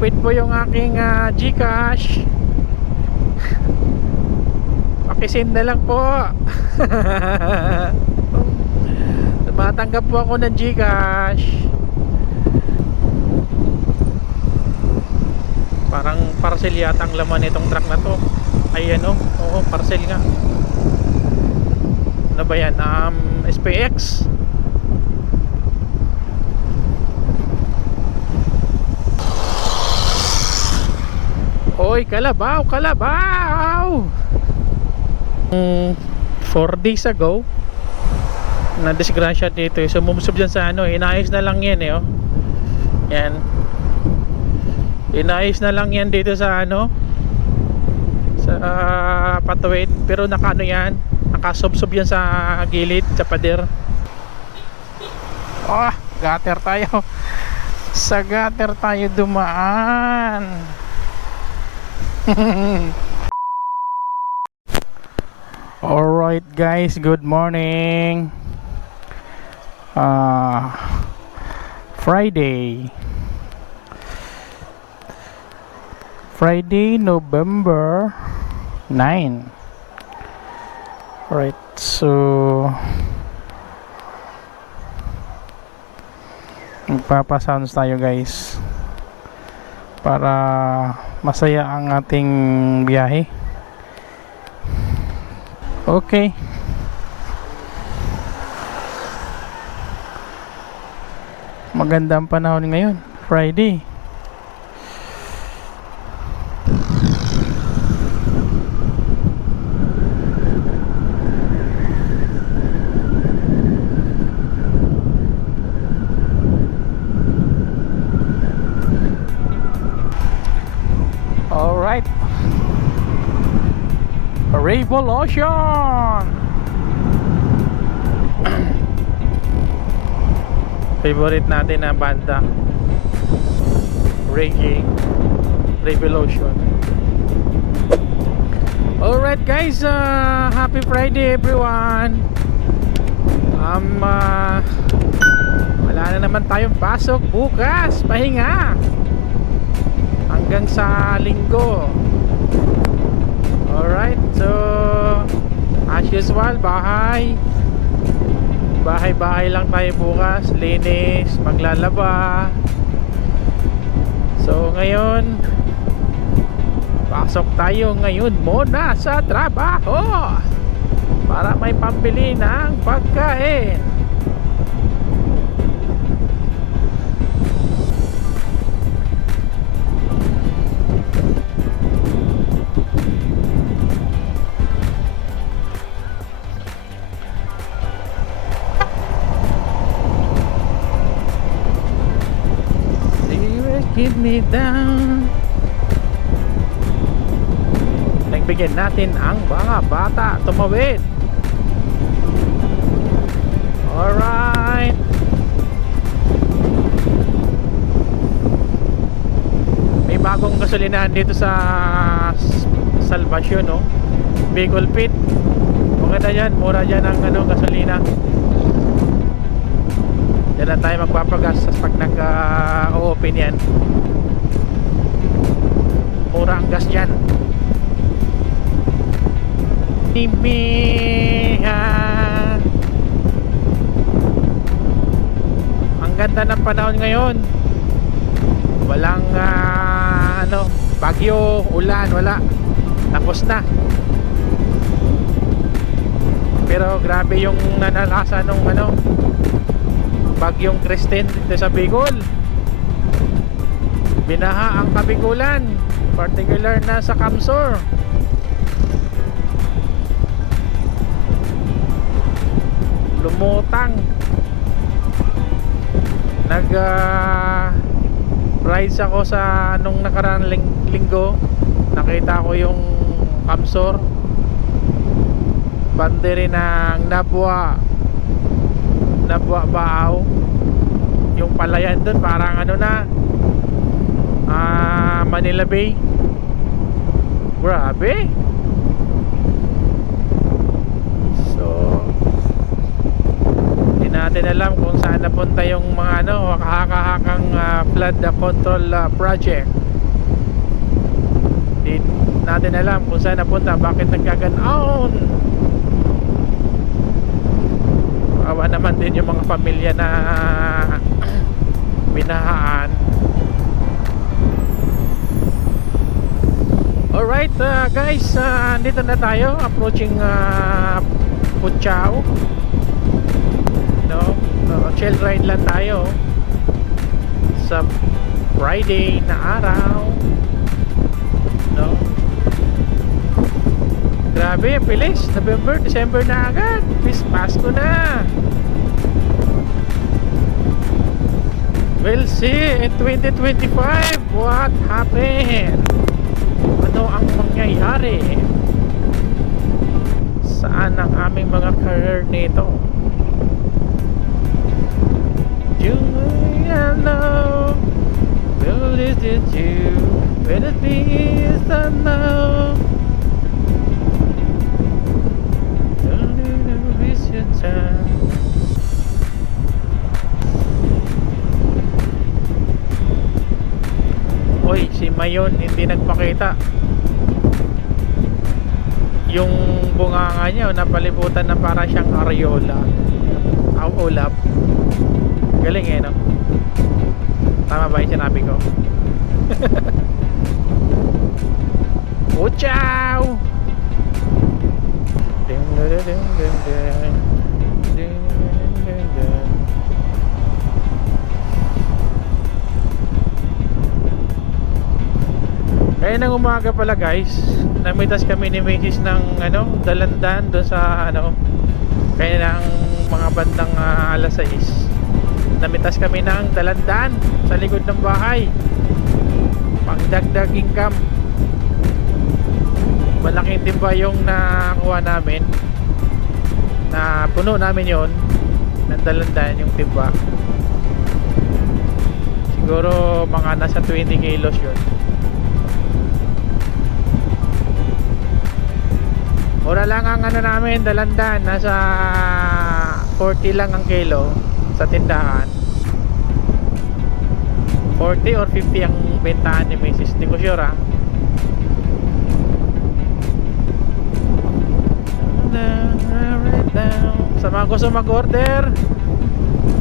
Malupit po yung aking GCash. Pakisend na lang po. Tumatanggap po ako ng GCash. Parang parcel yata ang laman nitong truck na to. Ay ano, oo, parcel nga. Ano ba yan? SPX. Oy, kalabaw, kalabaw. 4 days ago na disgrasya dito, sumubsob dyan sa ano, inayos na lang yan oh. Yan, inayos na lang yan dito sa ano, sa patuwid, pero nakaano yan, nakasubsob yan sa gilid, sa pader. Gutter tayo. Sa gutter tayo dumaan. Alright guys, good morning. Friday, November 9. Alright, so magpapasounds tayo guys para masaya ang ating biyahe. Okay. Maganda ang panahon ngayon, Friday. Alright, Revolution. Favorite natin na banda, reggae, Revolution. Alright guys, happy Friday everyone. Wala na naman tayong pasok bukas, pahinga hanggang sa linggo. Alright, so as usual, bahay lang tayo bukas, linis, maglalaba. So ngayon, pasok tayo ngayon muna sa trabaho para may pambili ng pagkain. Keep me down. Nagbigyan natin ang mga bata tumawid. Alright. May bagong gasolinahan dito sa Salvacion, no? Bicol Pit. Maganda yan, mura dyan ang gasolina. Yan lang tayo magpapagas pag nag-open yan. Mura ang gas dyan. Ang ganda ng panahon ngayon. Walang bagyo, ulan, wala. Tapos na. Pero grabe yung nanalasa nung bagyong Kristen dito sa Bicol. Binaha ang Kabigulan, particular na sa Kamsur. Lumutang. Rides ako sa nung nakaraang linggo. Nakita ko yung Kamsur, banderi ng Nabwa Baaw. Yung palayan doon parang Manila Bay. Grabe. So hindi natin alam kung saan napunta yung mga hakahakang flood control project. Di natin alam kung saan napunta, bakit nagkaganoon. Awa naman din yung mga pamilya na binahaan. Alright guys, dito na tayo, approaching Puchao. No? Chill ride lang tayo sa Friday na araw. No? Grabe, bilis. November, December na agad. Pasko na. We'll see in 2025 what happened. Ano ang mangyayari? Saan ang aming mga career nito? You know, will it you? Will it be the no? Don't you waste your time? Oy, si Mayon hindi nagpakita. Yung bunganga niya napalibutan na para siyang areola. Ulap. Galing eh, no? Tama ba yung sinabi ko? Oh, ciao! Ding, ding, ding, ding, ding. Ding, ding, ding. Kaya nang umaga pala guys, namitas kami ni Macy's ng Dalandan doon sa kaya ng mga bandang alas 6. Namitas kami ng Dalandan sa likod ng bahay. Pangdagdag income. Malaking timba yung nakuha namin. Na puno namin yon ng Dalandan yung timba. Siguro mga nasa 20 kilos yun. Mura lang ang namin, Dalandan. Nasa 40 lang ang kilo sa tindahan. 40 or 50 ang bentahan ni Mrs. Hindi ko sure Sa mga gusto mag-order,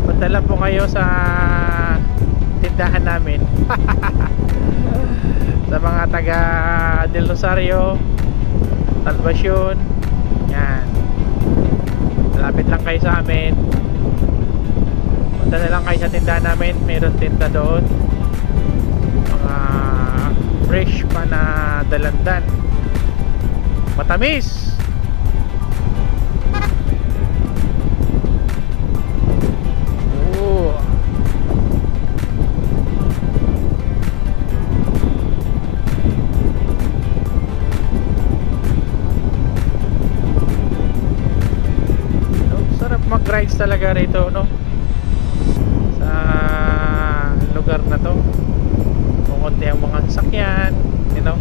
padala po kayo sa tindahan namin. Sa mga taga Del Rosario, Salvacion, yan, malapit lang kayo sa amin. Punta na lang kayo sa tindahan namin. Meron tinda doon, mga fresh pa na Dalandan, matamis. Mag-rides talaga rito, no? Sa lugar na to. Kukunti ang mga sasakyan, you know.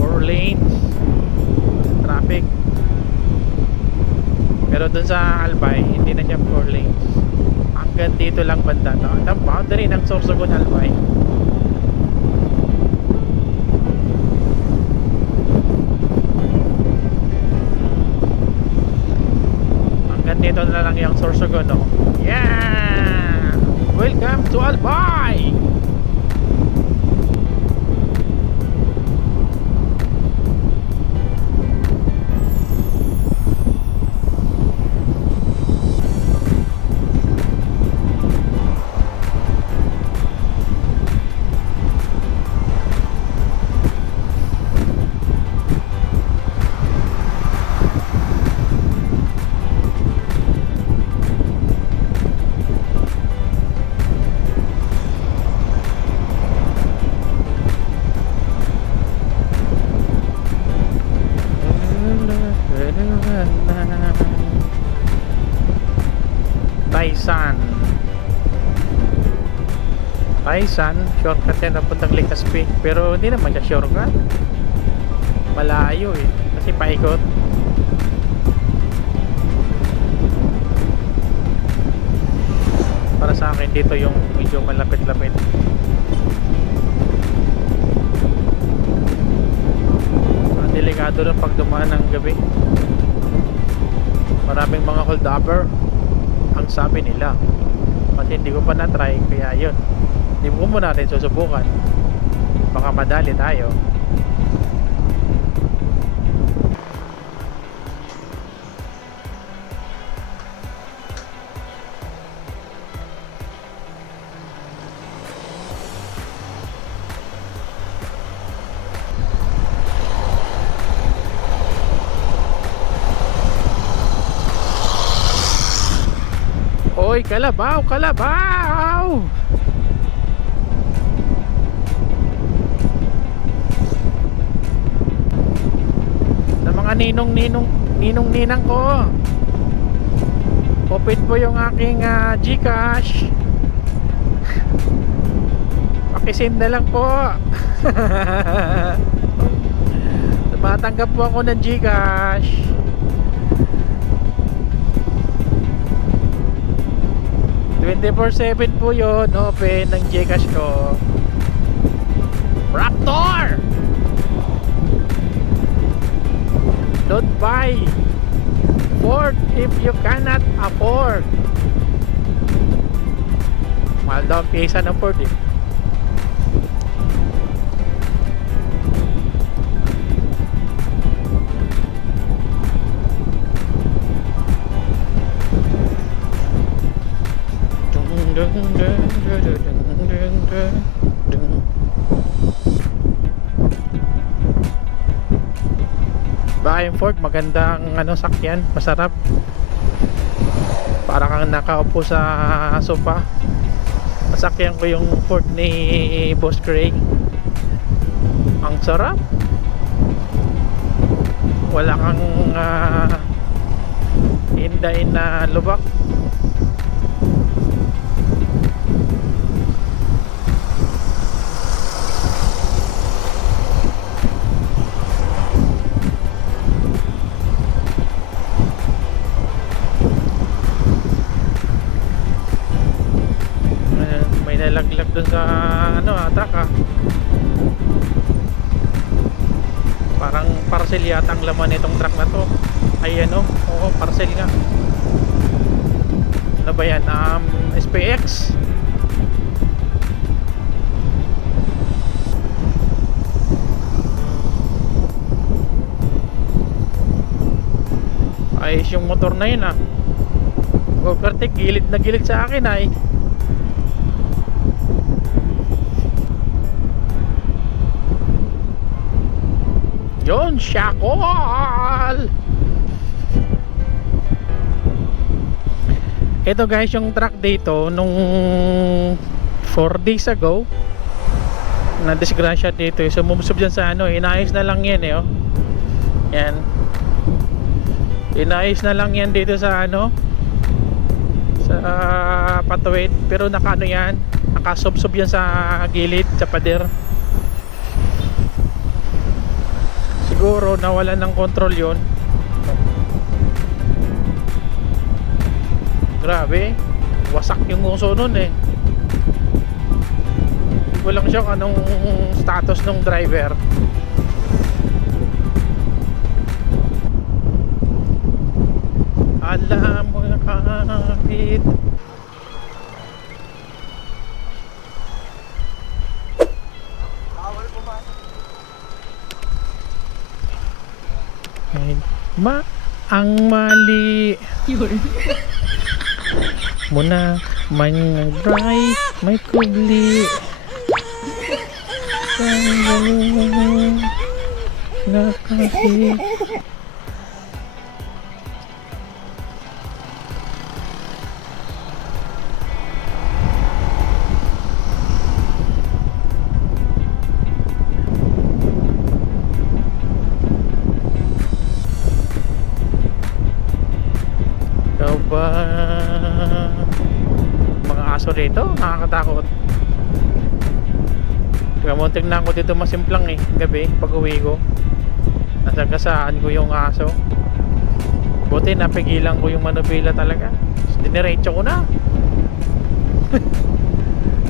4 lanes traffic. Pero dun sa Albay, hindi na siya 4 lanes. Hanggang dito lang banda to. Ang boundary ng Sorsogon, Albay. Dito na lang yung Sorsogon, no? Yeah! Welcome to Albay! Taisan, shortcut yan napuntang Legazpi. Pero hindi naman siya shortcut. Malayo eh, kasi paikot. Para sa akin dito yung medyo malapit-lapit. Delikado rin pag dumaan ng gabi. Maraming mga hold-upper ang sabi nila, kasi hindi ko pa na-try, kaya yun, hindi ko muna natin susubukan, baka madali tayo. Oy, kalabaw, kalabaw! Sa mga ninong-ninang ko, open po yung aking GCash. Pakisend na lang po. Tumatanggap po ako ng GCash. 24/7 po yun, open ng GCash ko. Raptor! Don't buy Ford if you cannot afford. Mahal daw ang pyesa ng Ford eh. Bahay Ford, magandang sakyan, masarap. Para kang nakaupo sa sofa. Masakyan ko yung Ford ni Boss Craig. Ang sarap. Wala kang hindain na lubak. Nalaglag dun sa truck parang parcel yata ang laman nitong truck na to. Ay oo, parcel nga. Ano ba yan? SPX. Ayos yung motor na yun overtake, gilid na gilid sa akin Yon, Shakol! Ito guys, yung truck dito nung 4 days ago na disgrasya dito, sumubsob dyan sa inayos na lang yan yan, inayos na lang yan dito sa sa patuwid, pero yan, nakasubsob yan sa gilid, sa pader. Siguro nawalan ng control yon. Grabe, wasak yung uso nun hindi ko lang siya anong status ng driver. Alam mo na kahit ang mali muna man bright may kubli na kasi mga aso rito, nakakatakot. Kaya mo tignan ko dito masimplang gabi pag uwi ko, nasagasaan ko yung aso. Buti napigilan ko yung manubila talaga, diniretso ko na.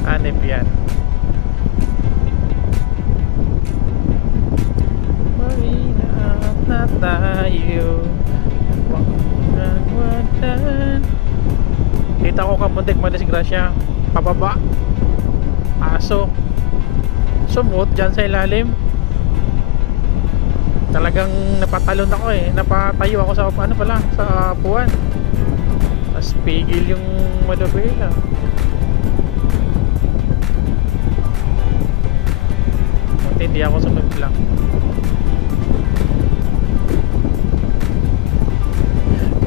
Hanip yan. Marina na tayo. Wagdan. Kita ko kamuntik madisgrasya. Pababa. Aso. Sumot dyan sa ilalim. Talagang napatalon ako eh. Napatayo ako sa ano pala, sa puwan. Tapos pigil yung malubela. Buti hindi ako sumiglang.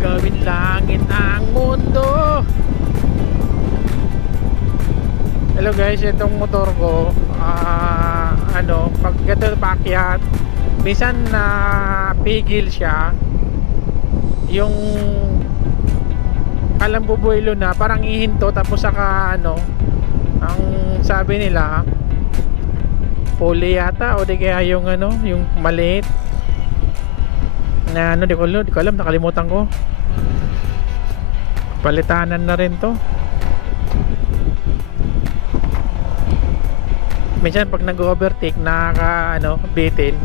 Gawin langit ang mundo. Hello guys, itong motor ko pag gato paakyat, minsan na pigil siya. Yung kalambubuelo na parang ihinto, tapos saka ang sabi nila pulley yata, o di kaya yung yung maliit na di ko alam, nakalimutan ko. Palitanan na rin to. Minsan pag nag-overtake bitin.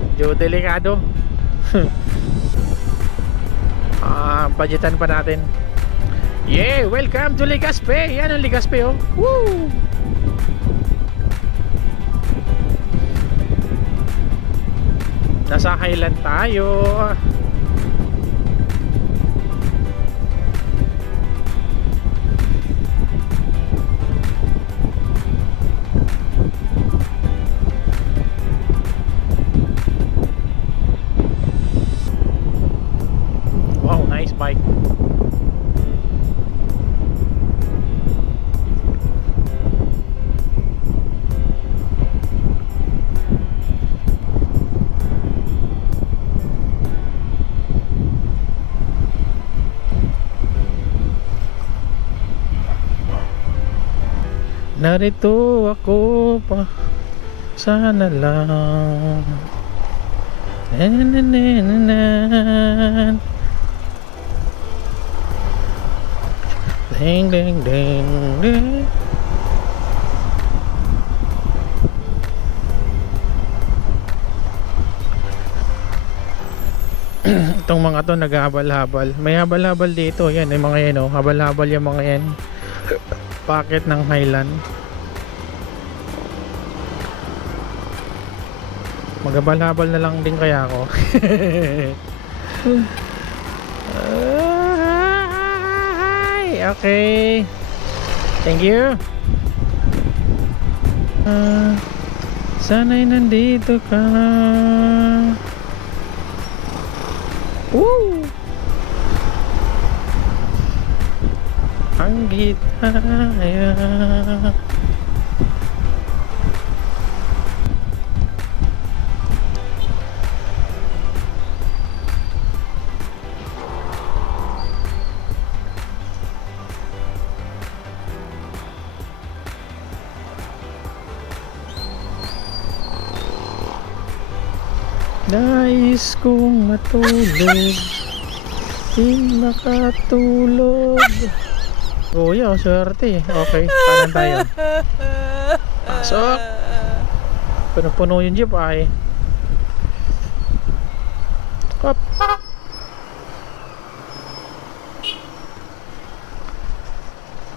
Medyo delikado. Budgetan pa natin. Yeah, welcome to Legazpi. Yan ang Legazpi oh. Woo! Nasa Highland tayo. Wow, nice bike. Narito ako pa, sana lang. Ding ding ding ding. Itong mga to naghahabal-habal. May habal-habal dito. Yan, yung mga yan habal-habal yung mga yan. Packet ng Highland. Maghabal-habal na lang din kaya ako. Okay. Thank you. Sana'y nandito ka. Woo! Ang gitaya. Nais kong matulog, di makatulog. Kuya, swerte. Okay, kanan tayo. Pasok. Puno-puno yung jeep ay. Hop.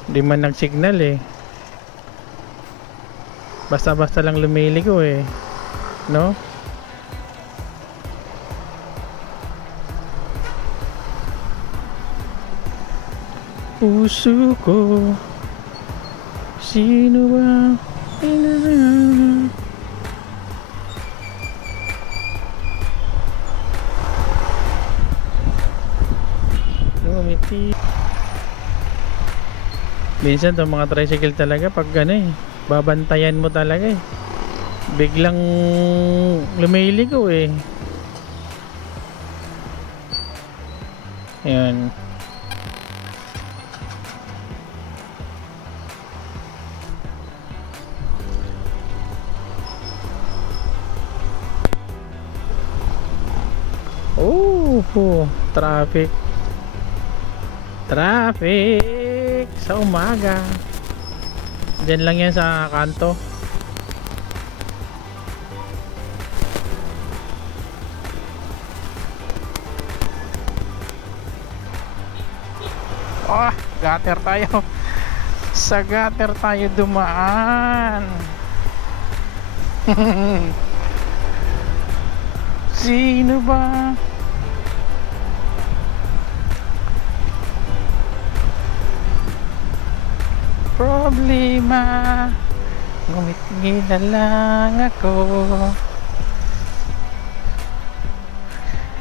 Di man nag-signal eh. Basta-basta lang lumiligo eh. No? Puso ko, sino ba lumiti. Minsan itong mga tricycle talaga pag babantayan mo talaga eh, biglang lumiligo eh. Yan. Traffic. traffic sa umaga. Diyan lang yan sa kanto. Oh, gutter tayo. Sa gutter tayo dumaan. Sino ba? Problema, ngumiti na lang ako.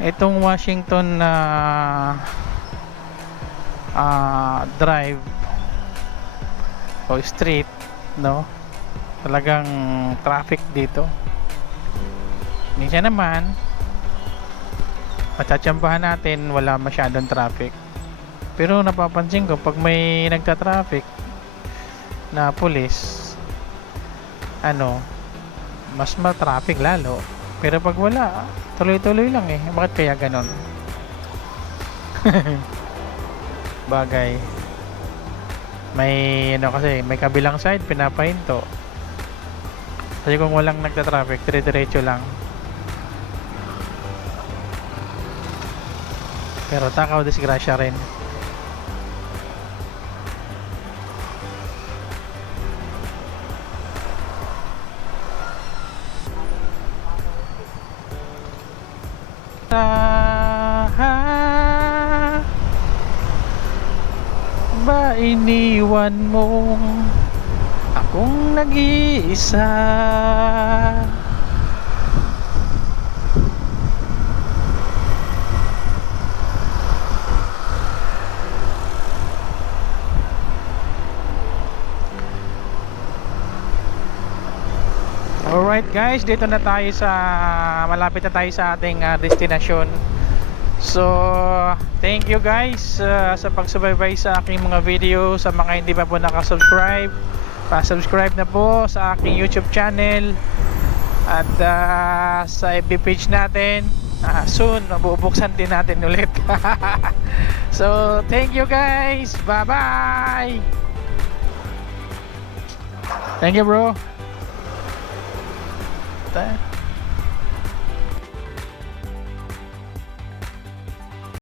Itong Washington na drive o street, no, talagang traffic dito. Minsan naman matsatsambahan natin wala masyadong traffic, pero napapansin ko pag may nagta-traffic na pulis, mas ma-traffic lalo. Pero pag wala, tuloy-tuloy lang eh. Bakit kaya ganon? Bagay. May kasi may kabilang side pinapahinto. Kasi kung walang nagta-traffic, dire-diretso lang. Pero takaw, disgrasya rin. Ba iniwan mo akong nag-iisa? Alright guys, dito na tayo sa malapit na tayo sa ating destinasyon. So, thank you guys sa pagsubaybay sa aking mga video. Sa mga hindi pa po nakasubscribe, pa-subscribe na po sa aking YouTube channel at sa FB page natin. Soon, mabubuksan din natin ulit. So, thank you guys. Bye-bye. Thank you bro.